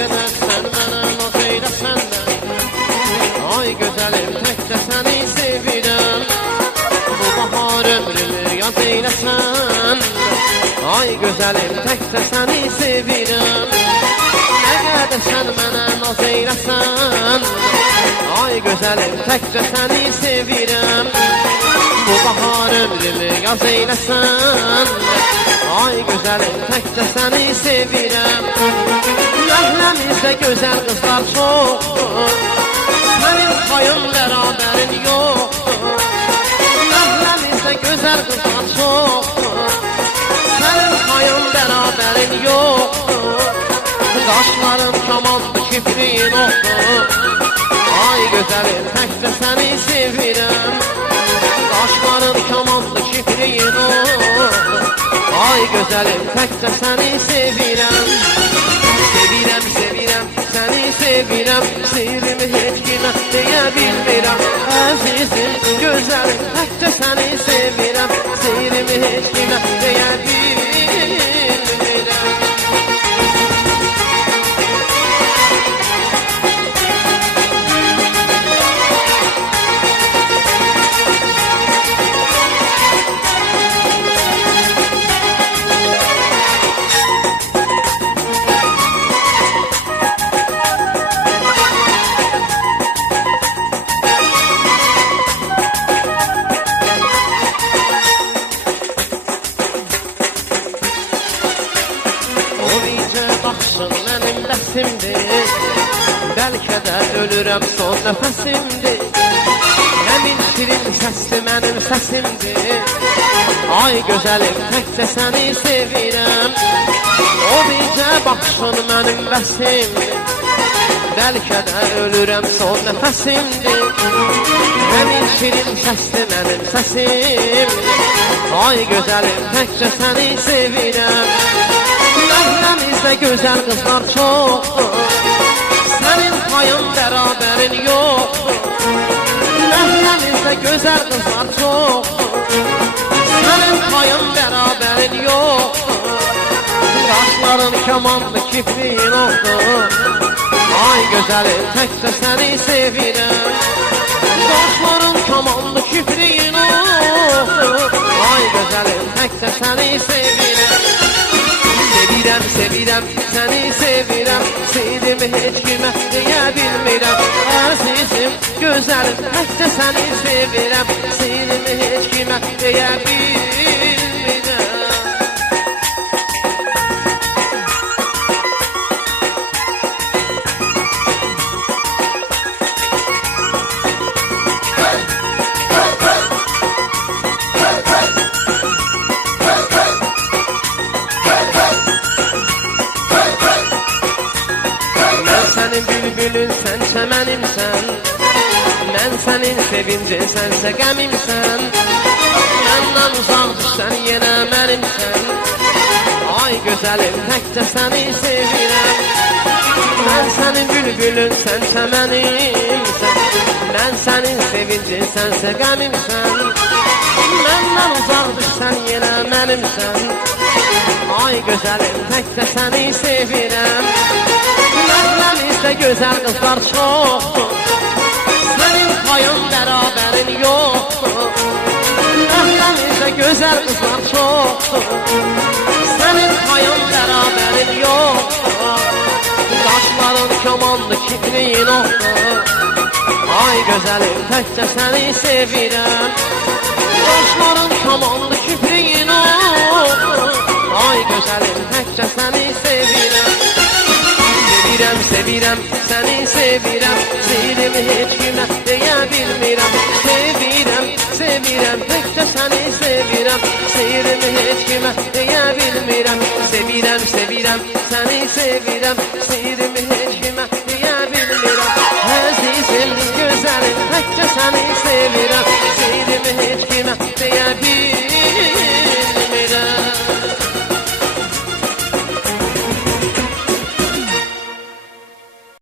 qədər sən mənə naz eyləsən də, ay gözəlim təkcə səni sevirəm. Bu bahar ömrümü yaz eyləsən, ay gözəlim təkcə səni sevirəm. Nə qədər sən mənə naz eyləsən, ay gözəlim təkcə səni sevirəm. Bu bahar ömrümü yaz eyləsən, ay gözəlim təkcə səni sevirəm. Məhləmizdə gözəl qızlar çoxdur, sənin payın bərabərin yoxdur. Məhləmizdə gözəl qızlar çoxdur, sənin payın bərabərin yoxdur. Qaşlarım kamandı, kipriyin oxdur, ay gözəlim təkcə səni sevirəm. Qaşların kamandı, kipriyin oxdur, ay gözəlim təkcə səni sevirəm. Sevirəm, sevirəm, səni sevirəm, sirrimi heç kimə deyə bilmirəm. Əzizim, gözəlim, təkcə səni sevirəm, sirrimi heç kimə deyə bilmirəm. Bəlkə də ölürəm son nəfəsimdir, həmin şirin səsli mənim səsimdir. Ay gözəlim təkcə səni sevirəm, o bircə baxışın mənim bəsimdir. Bəlkə də ölürəm son nəfəsimdir, həmin şirin səsli mənim səsimdir. Ay gözəlim təkcə səni sevirəm. Məhləmizdə gözəl qızlar çoxdur, sənin payın bərabərin yoxdur. Məhləmizdə gözəl qızlar çoxdur, sənin payın bərabərin yoxdur. Qaşların kamandı, kipriyin oxdur, ay gözəlim təkcə səni sevirəm. Qaşların kamandı, kipriyin oxdur, ay gözəlim təkcə səni sevirəm. Sevirəm, sevirəm, səni sevirəm, sevdimi heç kimə deyə bilmirəm. Əzizim, gözəlim, təkcə səni sevirəm, sevdimi heç kimə deyə bilmirəm. Bülbülün sənsə mənimsən, mən sənin sevincin sənsə qəmimsən. Məndən uzaq düşsən yenə mənimsən, ay gözəlim təkcə səni sevirəm. Mən sənin bülbülün sənsə mənimsən, mən sənin sevincin sənsə qəmimsən. Məndən uzaq düşsən yenə mənimsən, ay gözəlim təkcə səni sevirəm. Məhləmizdə gözəl qızlar çoxdur, sənin payın bərabərin yoxdur. Məhləmizdə gözəl qızlar çoxdur, sənin payın bərabərin yoxdur. Qaşların kamandı, kipriyin oxdur, ay gözəlim təkcə səni sevirəm. Qaşların kamandı, kipriyin oxdur, ay gözəlim təkcə səni sevirəm. Sevirəm, sevirəm, səni sevirəm, sirrimi heç kimə deyə bilmirəm. Sevirəm, sevirəm, təkcə səni sevirəm, sirrimi heç kimə deyə bilmirəm. Sevirəm, sevirəm, səni sevirəm, sirrimi heç